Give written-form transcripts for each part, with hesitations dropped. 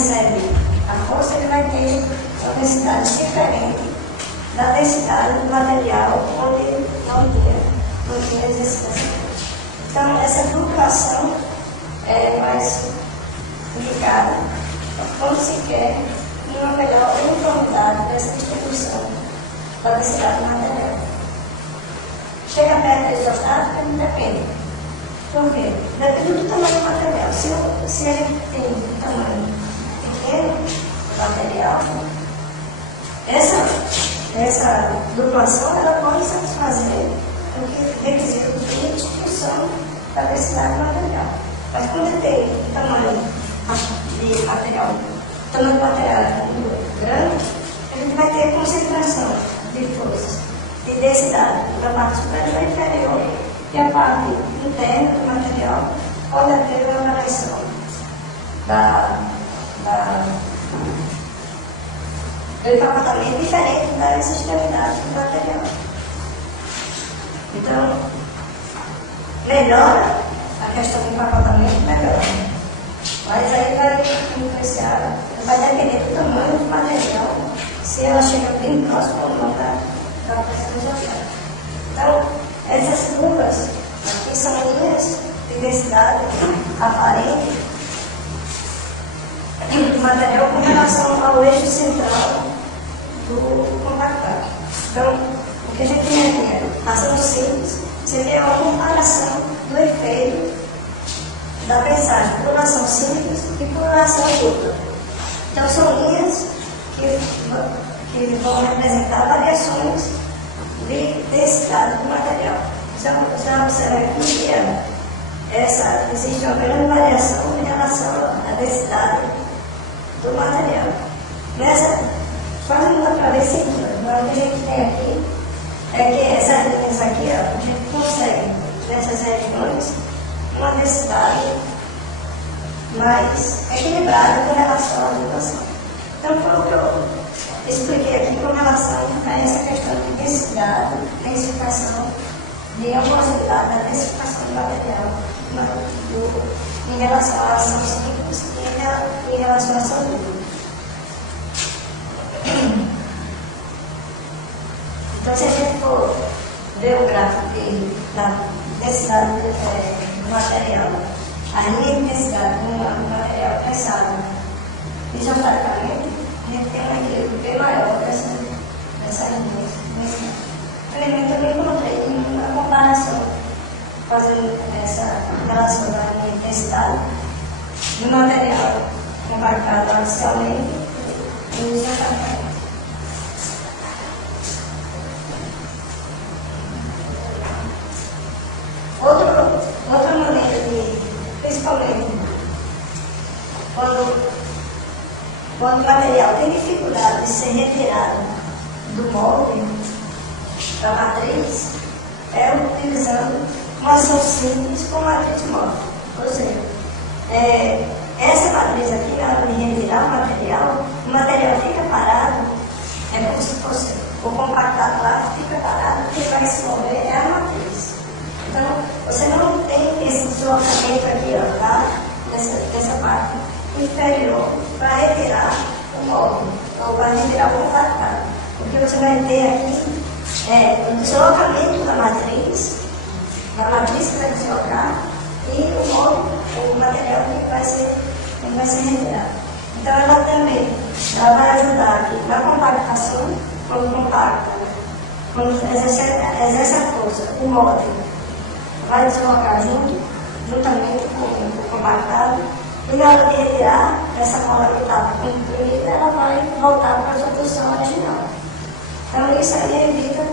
recebe a força, ele vai ter uma densidade diferente da densidade do material onde não tinha exercício. Então, essa flutuação é mais indicada quando se quer uma melhor uniformidade dessa distribuição da densidade do material. Chega perto da isostática, não depende. Por quê? Depende do tamanho do material. Se ele tem um tamanho pequeno, material, essa flutuação ela pode satisfazer o requisito de distribuição da densidade do material. Mas quando ele tem um tamanho de material, tamanho do material é muito grande, ele vai ter concentração de forças, de densidade da parte superior e inferior, e a parte interna do material pode haver uma variação do comportamento diferente das extremidades do material. Então, melhora a questão do comportamento, melhora. Mas aí vai influenciar, vai depender do tamanho do material, se ela chega bem próximo ou não da pressão isostática. Então, essas curvas aqui são linhas de densidade aparente do material com relação ao eixo central do compactado. Então, o que a gente tem aqui é ação simples, você tem uma comparação do efeito da mensagem por ação simples e por ação dupla. Então, são linhas que vão representar variações de densidade do material. Você observa aqui que existe uma grande variação em relação à densidade do material. Quase não dá para ver seguinte, mas o que a gente tem aqui é que essas linhas aqui, ó, a gente consegue, nessas regiões, uma densidade mais equilibrada com relação à vibração. Então, foi o que eu expliquei aqui com relação a essa questão de densidade, densificação, de ambiguosidade da densificação do material em relação à ação simples e em relação à ação dupla. Então, se a gente for ver o gráfico da densidade do material, a linha de densidade do material pensado isostaticamente, a gente tem um equilíbrio bem maior dessas linhas. Eu também encontrei uma comparação, fazendo essa relação da linha de densidade do material compactado axialmente e isostaticamente. Outra maneira principalmente quando o material tem dificuldade de ser retirado do molde da matriz, é utilizando uma ação simples com matriz móvel. Ou seja, essa matriz aqui, na hora de retirar o material fica parado, é como se fosse o compactado lá, fica parado, o que vai se mover é a matriz. Então, você não tem esse deslocamento aqui, ó, dessa parte inferior para retirar o móvel, ou para retirar o compactado. O que você vai ter aqui é o deslocamento da matriz que vai deslocar, e o móvel, o material que vai ser retirado. Então, ela vai ajudar aqui na compactação, quando compacta, quando exerce a força, o móvel vai deslocar juntamente com o compactado, e na hora de retirar essa mola que estava comprimida, ela vai voltar para a sua posição original. Então, isso aí evita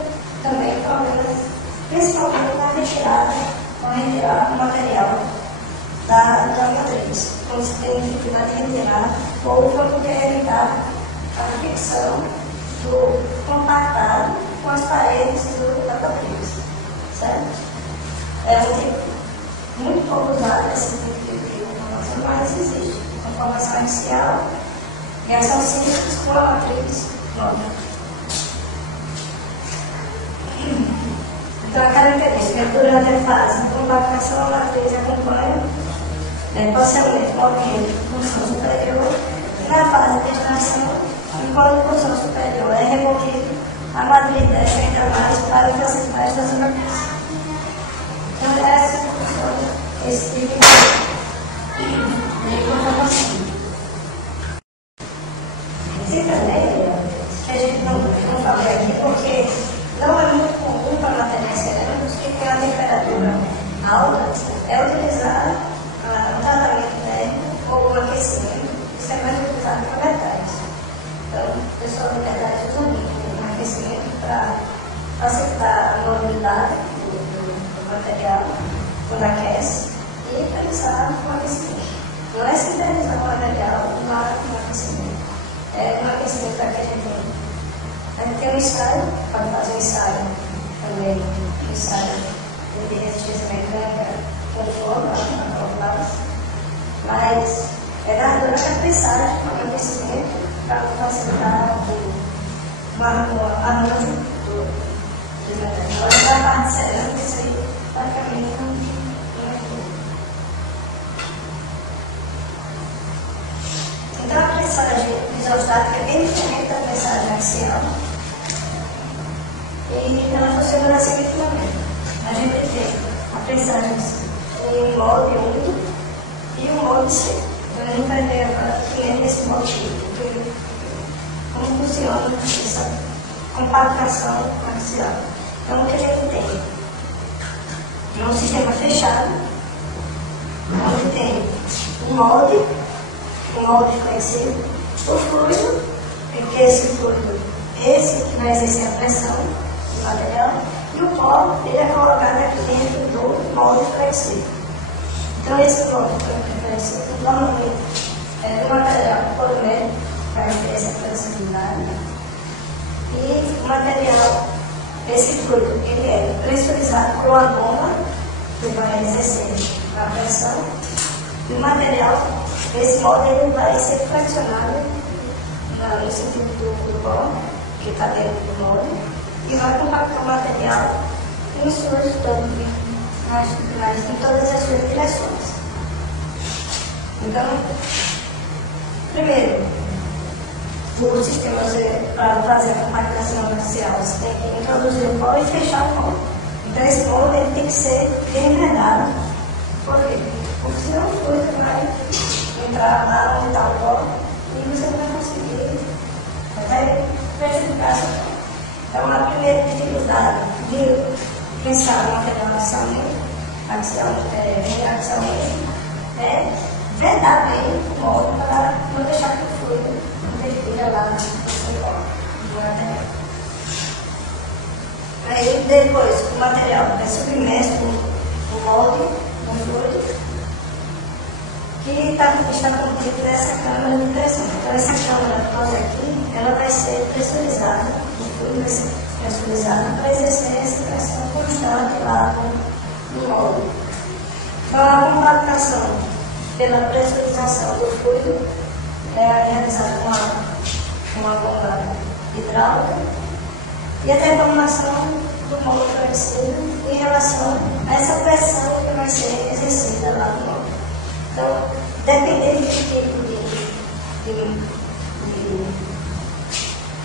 também problemas, principalmente na retirada do material da matriz, quando você tem dificuldade de retirar, ou quando quer evitar a fricção do compactado com as paredes da matriz, certo? É um tipo muito pouco usado esse tipo de informação, mas existe. A informação inicial e ação simples com a matriz móvel. Então, a característica durante a fase de compactação, a matriz acompanha parcialmente o movimento de função superior a madridez ainda mais para facilitar essas operações. Então, essa funciona esse tipo de informação. E também, que a gente não falou aqui, porque não é muito comum para materiais cerâmicos que tem a temperatura alta, é utilizar um tratamento térmico ou um aquecimento. Isso é mais utilizado para metais. Então, o pessoal de metais usa muito um aquecimento para facilitar a mobilidade do material quando aquece e para usar um aquecimento. Não é sintetizar o material no aquecimento. É um aquecimento para que a gente tem um ensaio, pode fazer um ensaio também, um ensaio de resistência mecânica com fogo, mas durante a pressagem, o aquecimento, para facilitar o arranjo do material. Agora, na parte cerâmica, isso aí praticamente não é tudo. Então, a pressagem isostática é bem diferente da pressagem axial. E ela funciona da seguinte maneira: a gente tem a pressagem em molde úmido e um molde seco. Então, a gente vai ver agora que é nesse molde úmido como funciona essa compactação axial. Então, o que a gente tem? É um sistema fechado, onde tem um molde flexível, o fluido, porque esse fluido, esse que vai exercer a pressão do material, e o pó, ele é colocado aqui dentro do molde flexível. Então, esse molde flexível, normalmente, é do material polimérico, para ter essa flexibilidade, e o material, esse fluido, ele é pressurizado por uma bomba, que vai exercer a pressão, e o material, esse molde, ele vai ser flexionado no sentido do pó, que está dentro do molde, e vai compactar o material em todas as suas direções. Então, primeiro, o sistema, para fazer a compactação axial, você tem que introduzir o pó e fechar o molde. Então, esse molde ele tem que ser bem enredado. Por quê? Porque senão o fluido vai entrar lá onde está o pó e você não vai conseguir, vai prejudicar essa pó. Então, a primeira dificuldade de pensar no material axialmente é vedar bem o molde para não deixar que o fluido interfira lá no seu pó, no material. Aí, depois, o material é submerso no molde, no fluido, que está contido nessa câmara de pressão. Então, essa câmara toda aqui, ela vai ser pressurizada, o fluido vai ser pressurizado para exercer essa pressão constante lá no molde. Então, a compactação pela pressurização do fluido é realizada com uma bomba hidráulica e a deformação do molde flexível em relação a essa pressão que vai ser exercida lá no molde. Então, dependendo do tipo de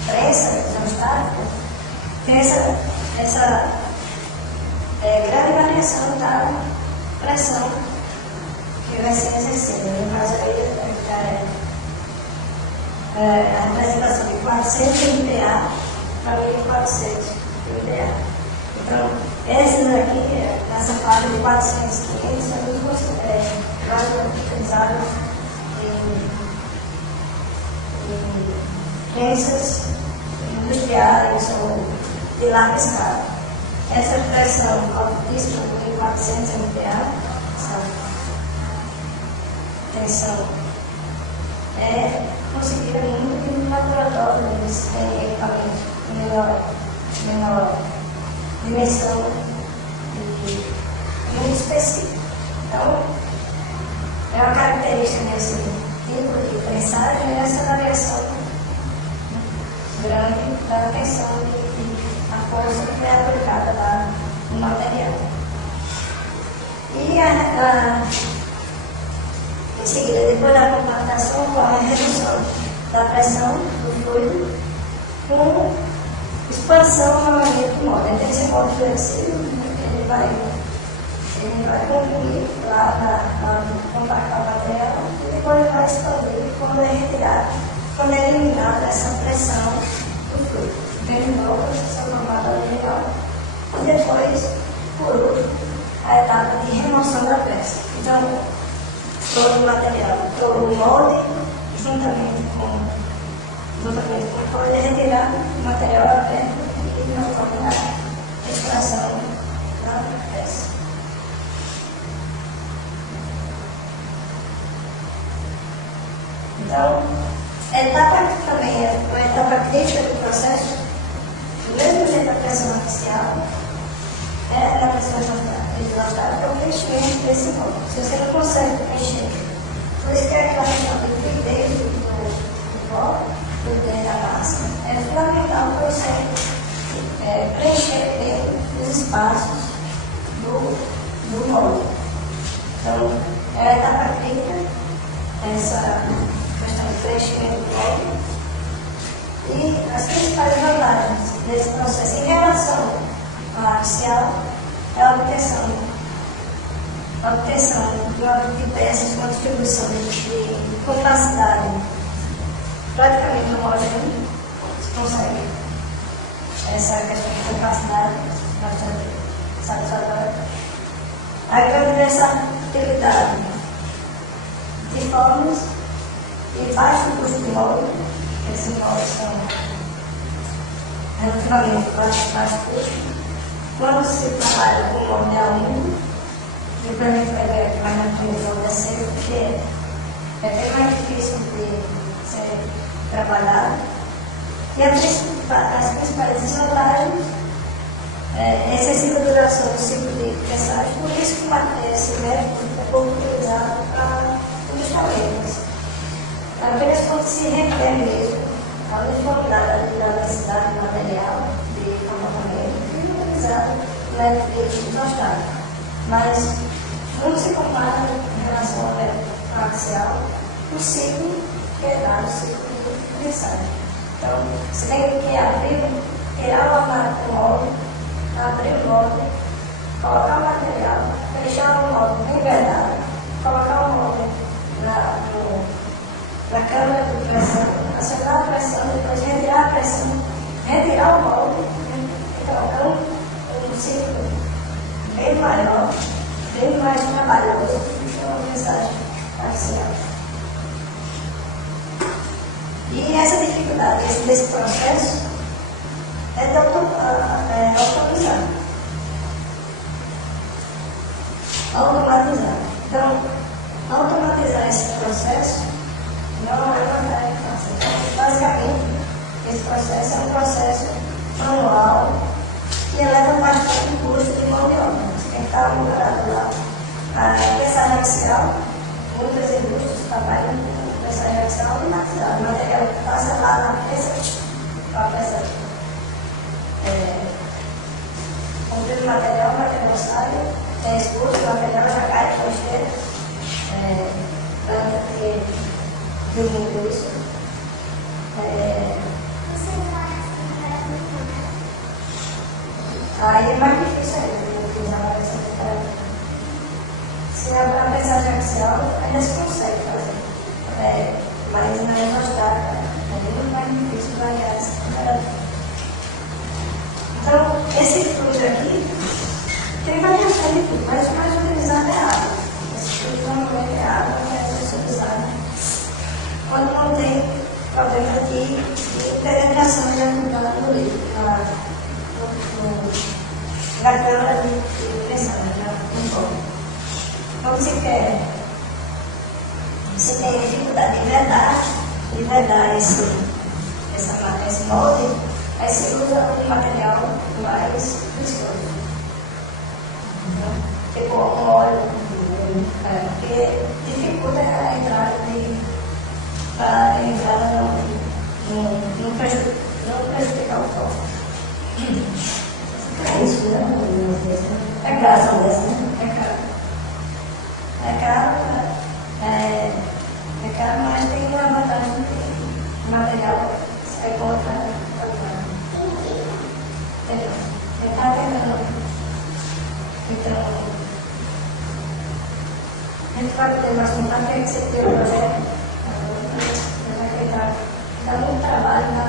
prensa isostática, tem essa grande variação da pressão que vai ser exercida. No caso aí, a representação de 400 MPa para 1400 MPa. Então, essa faixa de 400 e 500 é muito mais utilizada em prensas industriais ou de larga escala. Essa pressão altíssima de 400 MPa, essa tensão, é conseguida muito no laboratório, eles têm equipamento de menor dimensão e muito específico. Então, é uma característica desse tipo de prensagem, essa variação grande da tensão e a força que é aplicada lá no material. E em seguida, depois da compactação, ocorre a redução da pressão do fluido com expansão molde. Ele tem que ser molde flexível, ele vai concluir lá na hora de compactar o material e depois ele vai expandir quando é retirado, quando é eliminada essa pressão do fluido. Vem de novo essa camada linear e depois, por último, a etapa de remoção da peça. Então, todo o material, todo o molde, juntamente com o folha, é retirado o material aberto e não come a extração da peça. Então, a etapa também é uma etapa crítica do processo, do mesmo jeito da pressão axial, na pressão horizontal, é o preenchimento desse molde. Se você não consegue preencher, por isso que é aquela questão do fluidez do pó, fluidez da massa, é fundamental para você preencher bem os espaços do molde. Então, é a etapa crítica, essa questão de preenchimento do molde. E as principais vantagens desse processo em relação à axial é a obtenção de peças com distribuição de compacidade praticamente homogênea. Você consegue essa questão de compacidade bastante satisfatória. A grande versatilidade de formas e baixo custo de molde. Esses moldes são relativamente baixo custo. Quando se trabalha com molde A1, depois a gente vai ver aqui mais na frente onde é seco, porque é bem mais difícil de ser trabalhado. E as principais desvantagens é excessiva duração do ciclo de pressagem, por isso que esse método é pouco utilizado para industrialmente. Apenas quando se requer mesmo a uniformidade da densidade do material de acabamento, que é utilizado no método de isostático. Mas não se compara em relação ao método axial o ciclo que é dado, o ciclo de pressagem. Então, você tem que abrir, tirar o armário do molde, abrir o molde, colocar o material, deixar o molde bem vedado, colocar o molde na câmara de pressão, acionar a pressão, depois retirar a pressão, retirar o molde, então um ciclo bem maior, bem mais trabalhoso do que uma mensagem axial. E essa dificuldade desse processo é de automatizar. Então, automatizar esse processo não é uma tarefa fácil. Então, basicamente, esse processo é um processo manual que eleva bastante o custo de mão de obra. Você tem que estar monitorado lá. A pressagem axial, muitas indústrias trabalham com pressagem axial automatizada. O material passa lá na pressa, comprimido o material sai, é exposto, o material já cai com cheiro, planta que viu muito isso. Aí é mais difícil ainda utilizar essa temperatura. Se a pressagem axial ainda se consegue fazer, mas na isostática é muito mais difícil variar essa temperatura. Então, esse fluido aqui tem variação de tudo, mas o mais utilizado é água. Esse fluido normalmente é água que é utilizado quando não tem problema de penetração ejaculada no líquido, na câmara de pressão, no fogo. Então, se tem dificuldade de vedar esse molde, aí se usa um material mais viscoso. Tipo um óleo, porque dificulta a entrada não prejudicar o corpo. É isso, né? É caro mesmo. É caro, mas tem uma vantagem que o material é contra a qualidade. Tem que você tem o projeto, dá muito trabalho na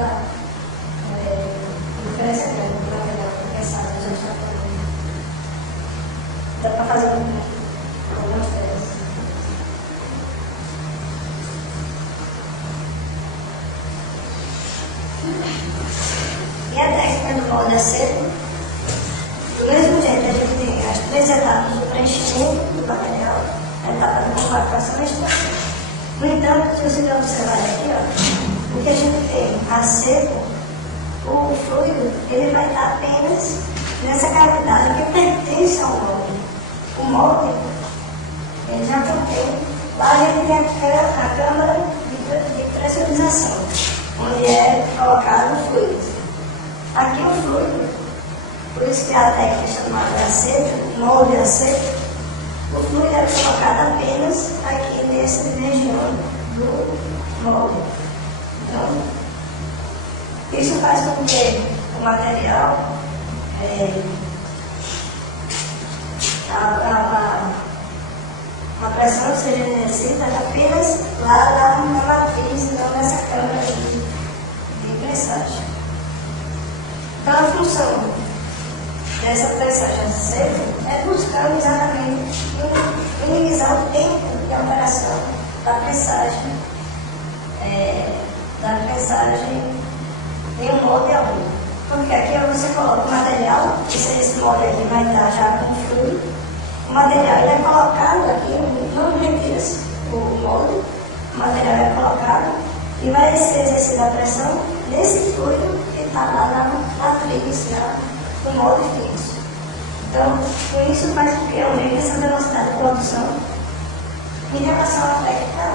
diferença grande do material que pensar, a gente está falando. Dá para fazer algumas coisas. E a técnica do molde a seco, do mesmo jeito que a gente tem as 3 etapas do preenchimento do material, a etapa da compactação e a extração. No entanto, se você observar aqui, ó, o que a gente tem a seco, o fluido, ele vai estar apenas nessa cavidade que pertence ao molde. O molde, ele já contém, lá a gente tem a câmara de pressurização, onde é colocado o fluido. Aqui o fluido, por isso que a técnica é chamada a seco, molde a seco, o fluido é colocado apenas aqui nessa região do molde. Então, isso faz com que o material, a pressão seja exercida apenas lá na matriz, não nessa câmara de pressagem. Então, a função dessa pressagem seca é buscar exatamente minimizar o tempo de operação da pressagem em um molde a outro. Porque aqui você coloca o material, esse molde aqui vai estar já com fluido, o material ele é colocado aqui, não retira-se o molde, o material é colocado e vai ser exercida a pressão nesse fluido que está lá na matriz, no molde fixo. Então, com isso faz com que aumente essa velocidade de produção em relação à técnica.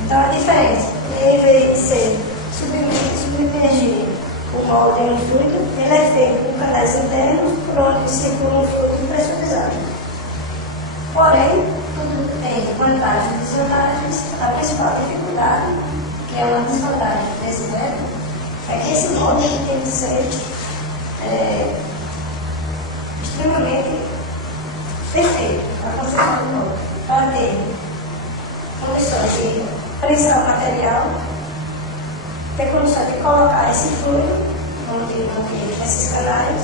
Então, a diferença, em vez de ser submergir o molde em um fluido, ele é feito com canais internos por onde circula um fluido pressurizado. Porém, tudo tem vantagens e desvantagens. A principal dificuldade, que é uma desvantagem desse método, é que esse molde tem que ser extremamente perfeito para conservar o molde, para ter condições de prensar o material, ter condições de colocar esse fluido, onde esses canais,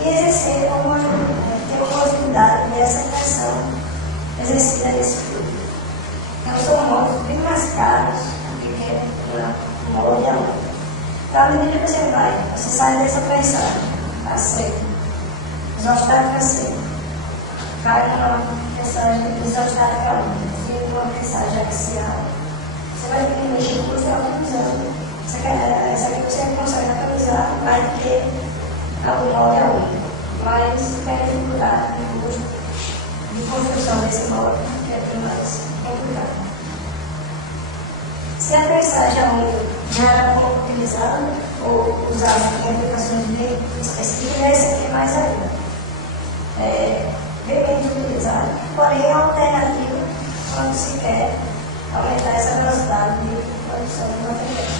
e exercer ter uma possibilidade dessa pressão exercida nesse fluido. Então, são moldes bem mais caros do que um molde a outro. Então, à medida que você sai dessa pressão, está seco, isostática seca, cai numa pressagem isostática única, e uma pressagem axial, você vai diminuir o custo otimizando. Essa aqui você consegue atualizar, vai ter o molde a único, mas tem dificuldade no custo de construção desse molde, que é bem mais complicado. Se a pressagem a única já era pouco utilizada, ou usada em aplicações bem específicas, essa aqui é mais ainda. Bem menos utilizada, porém é alternativa quando se quer aumentar essa velocidade de produção do material.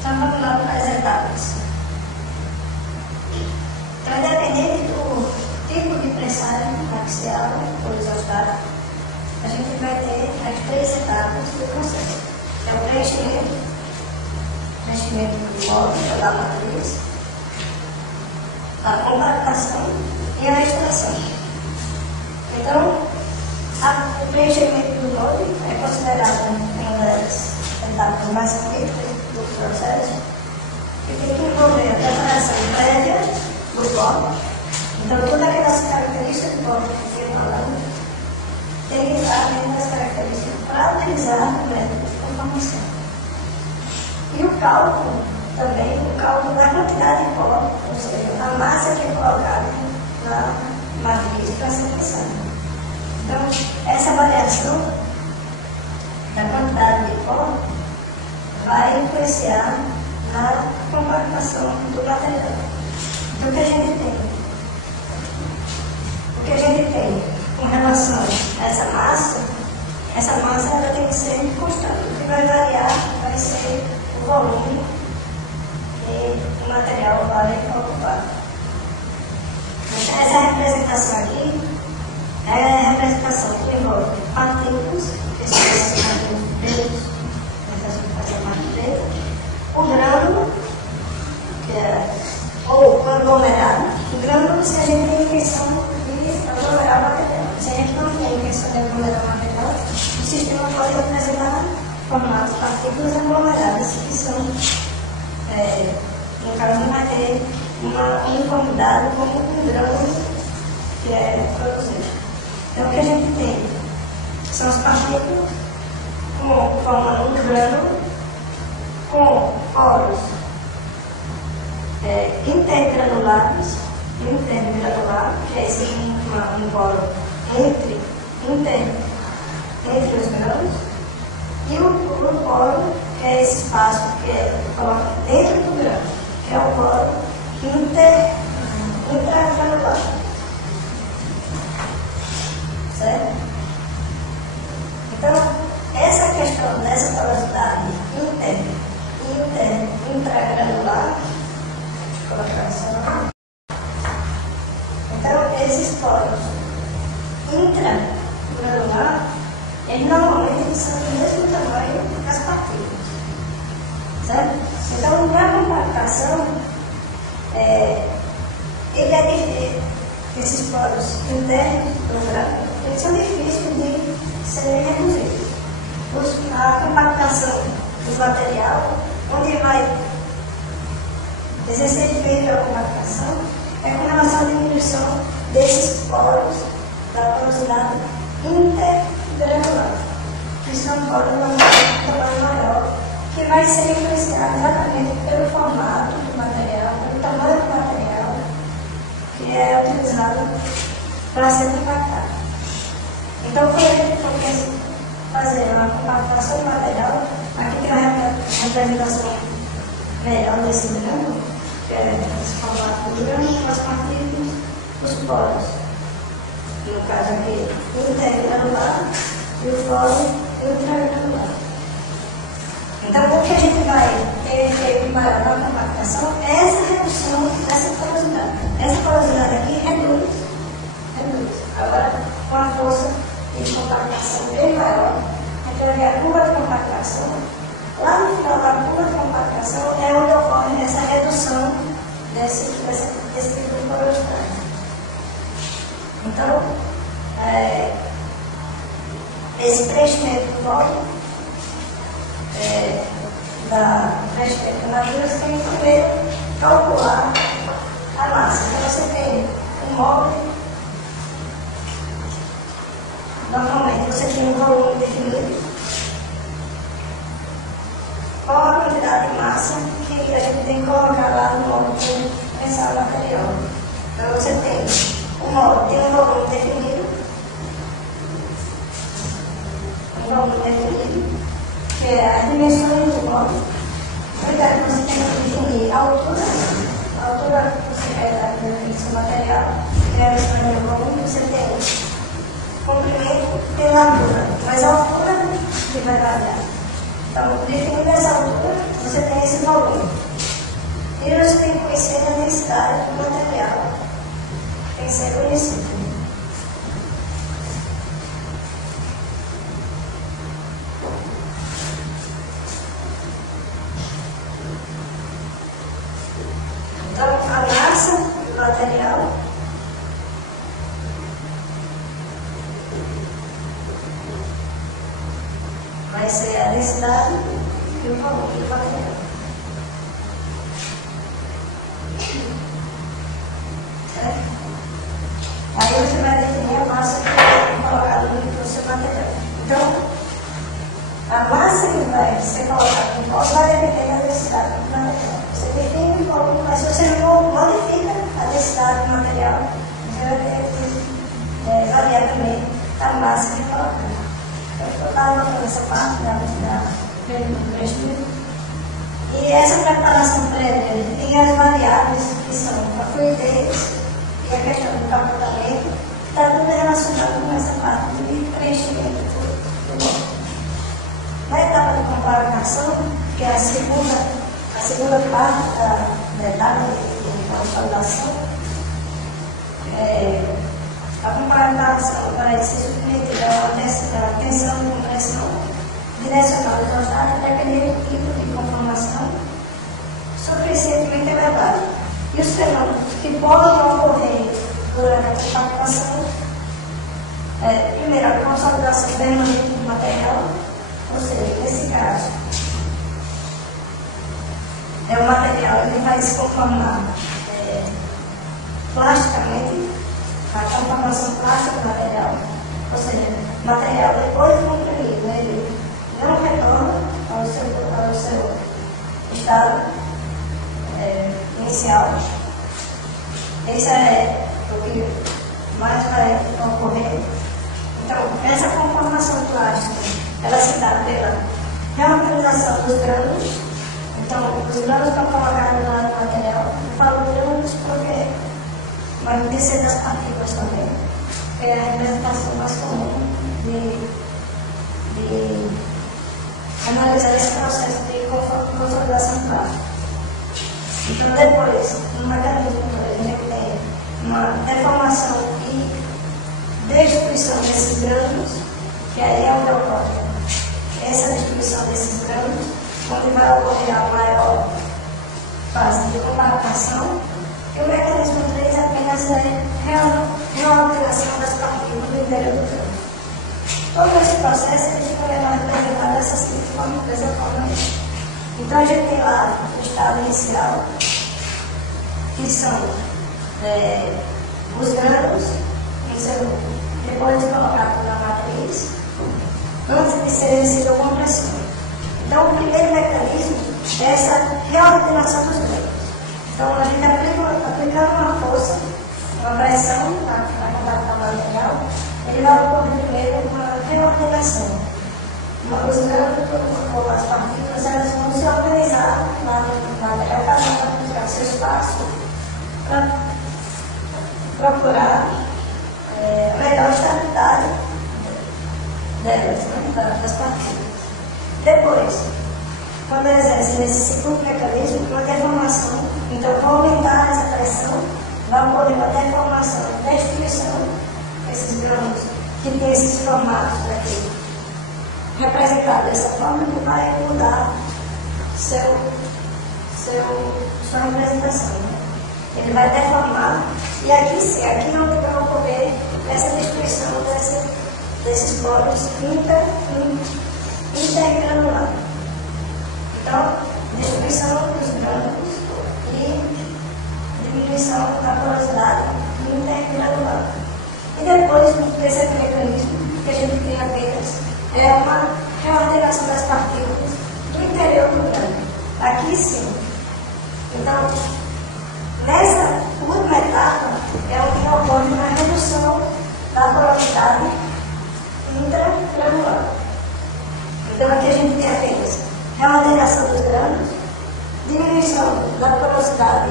Então, vamos lá para as etapas. Então, independente do tipo de pressagem axial ou isostática, a gente vai ter as 3 etapas do processo. É o preenchimento do molde da matriz, a compactação e a extração. Então, o preenchimento do molde é considerado uma das etapas mais críticas do processo, que tem que envolver a preparação prévia do bloco. Então, todas aquelas características do bloco que eu falando tem que estar dentro das características para utilizar o método de conformação. E o cálculo também, o cálculo da quantidade de pó, ou seja, a massa que é colocada na matriz para ser prensada. Então, essa variação da quantidade de pó vai influenciar na compactação do material. Então, o que a gente tem com relação a essa massa ela tem que ser constante. O que vai variar vai ser o volume que o material vai ocupar. Então, essa representação aqui É a representação que envolve partículas, que são esses partículas pretos, que fazem parte preta, o grânulo, que é, ou o aglomerado. O grânulo, se a gente tem intenção de aglomerar o material. Se a gente não tem intenção de aglomerar o material, o sistema pode representar formatos de partículas aglomeradas, que são, no caso, não vai ter uma uniformidade como um grânulo que é produzido. Então, o que a gente tem são as partículas formando um grânulo com poros intergranulares, que é esse um poro entre os grãos, e o poro, que é esse espaço que coloca dentro do grão, que é o poro intragranular. Certo? Então, essa questão dessa porosidade intragranular, deixa eu colocar isso. Então, esses poros intragranular, eles normalmente são do mesmo tamanho das partículas. Certo? Então, na compactação, esses poros internos do grão, eles são difíceis de serem reduzidos. A compactação do material, onde vai exercer efeito a compactação, é com relação à diminuição desses poros da porosidade intergranular, que são poros de tamanho maior, que vai ser influenciado exatamente pelo formato do material, pelo tamanho do material, que é utilizado para ser compactado. Então, quando a gente for fazer uma compactação do material, aqui tem uma representação melhor desse grão, que é esse formato do grão, com as partículas, os poros. No caso aqui, intergranular e o poro intragranular. Então, o que a gente vai ter efeito maior na compactação é essa redução dessa porosidade. Essa porosidade aqui reduz. Agora, com a força de compactação bem maior, a gente vai ver a curva de compactação. Lá no final da curva de compactação é onde ocorre essa redução desse tipo de porosidade. Então, esse preenchimento do módulo, da preenchimento da matriz, você tem que primeiro calcular a massa. Então, você tem um módulo. Normalmente você tem um volume definido, qual a quantidade de massa que a gente tem que colocar lá no módulo para pensar o material. Então você tem um módulo, tem um volume definido, que é as dimensões do módulo. Então você tem que definir a altura que você quer dar no seu material, que é a expressão do volume, você tem comprimento e largura, mas a altura que vai variar. Então, definindo essa altura, você tem esse volume. E você tem que conhecer a densidade do material. Tem que ser conhecido. Então, a massa do material vai ser a densidade e o volume do material. Certo? Aí você vai definir a massa que vai colocada no seu material. Então, a massa que vai ser colocada no polo vai depender da densidade do material. Você define o volume, mas se você não modifica a densidade do material, você vai ter que variar também a massa que é colocada. Eu estava notando essa parte do preenchimento. E essa preparação prévia tem as variáveis que são a fluidez e a questão do comportamento, está tudo relacionado com essa parte de preenchimento do módulo. Na etapa de compactação, que é a segunda parte da etapa de consolidação, A compactação vai se submeter a uma tensão e compressão direcionada ao estado, dependendo do tipo de conformação suficientemente elevado. E os fenômenos que podem ocorrer durante a compactação primeiro, a consolidação permanente do material, ou seja, nesse caso, o material ele vai se conformar plasticamente, a conformação plástica do material, ou seja, o material depois de comprimido, ele não retorna ao seu estado inicial. Esse é o que mais vai ocorrer. Então, essa conformação plástica, ela se dá pela reorganização dos grânulos. Então, os grânulos estão colocados lá no material. Eu falo grânulos porque vai descer das partículas também. É a representação mais comum de analisar esse processo de consolidação plástica. Então, depois, no mecanismo, a gente tem uma deformação e destruição desses grânulos, que aí é onde ocorre essa destruição desses grânulos, onde vai ocorrer a maior fase de compactação, e o mecanismo 3 apenas é reorganização das partículas do interior do grânulo. Todo esse processo ele fica representado dessa forma aí. Então a gente tem lá o estado inicial, que são os grânulos, depois de colocado na matriz, antes de ser recebido com pressão. Então, o primeiro mecanismo é essa reordenação dos grãos. Então, a gente aplicando uma força, uma pressão na compactação material, ele vai ocorrer primeiro uma reordenação. Os grãos, ou as partículas, elas vão se organizar lá no material, cada uma vai buscar seu espaço para procurar a melhor estabilidade delas, das partículas. Depois, quando exerce nesse segundo mecanismo, uma deformação, então para aumentar essa pressão, vai ocorrer uma deformação, destruição desses grãos que tem esses formatos aqui, representado dessa forma, que vai mudar sua representação. Né? Ele vai deformar, e aqui sim, aqui é onde vai ocorrer essa destruição desses poros intergranular. Então, destruição dos grânulos e diminuição da porosidade intergranular. E depois, no terceiro mecanismo, que a gente tem apenas, é uma reordenação das partículas do interior do grânulo. Aqui sim. Então, nessa última etapa é onde ocorre uma redução da porosidade intragranular. Então aqui a gente tem apenas reordenação dos grânulos, diminuição da porosidade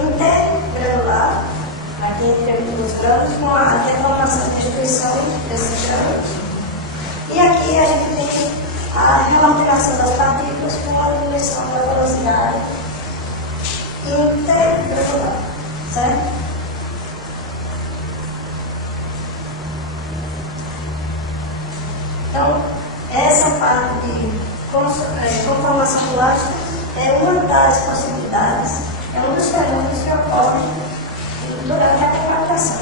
intergranular, aqui entre os grânulos, com a deformação e destruição desses grânulos. E aqui a gente tem a reordenação das partículas com a diminuição da porosidade intergranular, certo? Então, essa parte de conformação plástica é uma das possibilidades, é um dos fenômenos que ocorrem durante a compactação.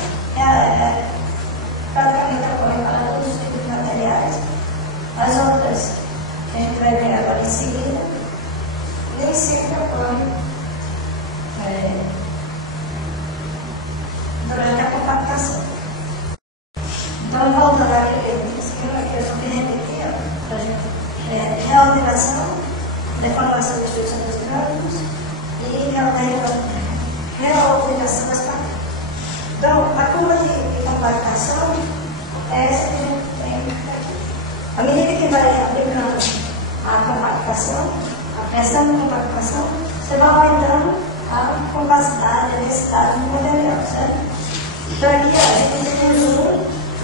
Praticamente ocorre para todos os tipos de materiais. As outras, que a gente vai ver agora em seguida, nem sempre ocorrem durante a compactação. Então, voltando àquele esquema que eu só queria repetir, para a gente, reordenação, deformação e destruição dos grânulos e reordenação das partículas. Então, a curva de compactação é essa que a gente tem aqui. À medida que vai aplicando a compactação, a pressão de compactação, você vai aumentando a compacidade, a densidade do material, certo? Então, aqui a gente tem um resumo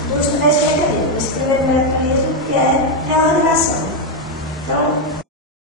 dos três mecanismos. Esse primeiro mecanismo que é reordenação. Então,